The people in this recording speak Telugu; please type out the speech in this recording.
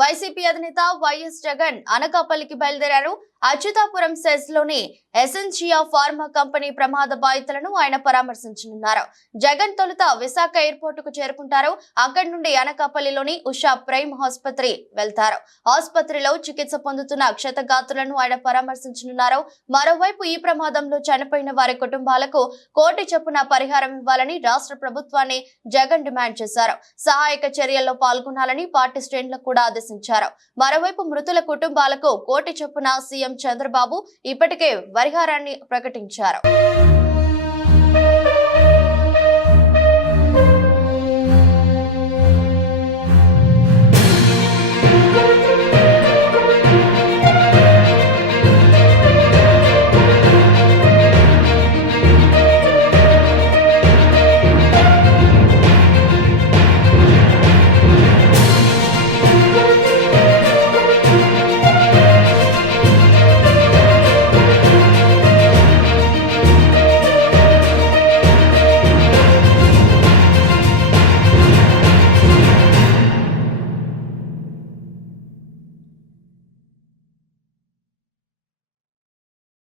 వైసీపీ అధినేత వైఎస్ జగన్ అనకాపల్లికి బయలుదేరారు. అచ్యుతాపురం సెస్ లోని ఎసెన్షియా ఫార్మా కంపెనీ ప్రమాద బాధితులను ఆయన పరామర్శించనున్నారు. జగన్ తొలుత విశాఖ ఎయిర్పోర్ట్ కు చేరుకుంటారు. అక్కడి నుండి అనకాపల్లిలోని ఉషా ప్రైమ్ ఆసుపత్రి వెళ్తారు. ఆసుపత్రిలో చికిత్స పొందుతున్న క్షతగాత్రులను ఆయన పరామర్శించనున్నారు. మరోవైపు ఈ ప్రమాదంలో చనిపోయిన వారి కుటుంబాలకు 1 కోటి చొప్పున పరిహారం ఇవ్వాలని రాష్ట్ర ప్రభుత్వాన్ని జగన్ డిమాండ్ చేశారు. సహాయక చర్యల్లో పాల్గొనాలని పార్టీ శ్రేణులకు కూడా ఆదేశించారు. మరోవైపు మృతుల కుటుంబాలకు 1 కోటి చొప్పున సీఎం చంద్రబాబు ఇప్పటికే పరిహారాన్ని ప్రకటించారు.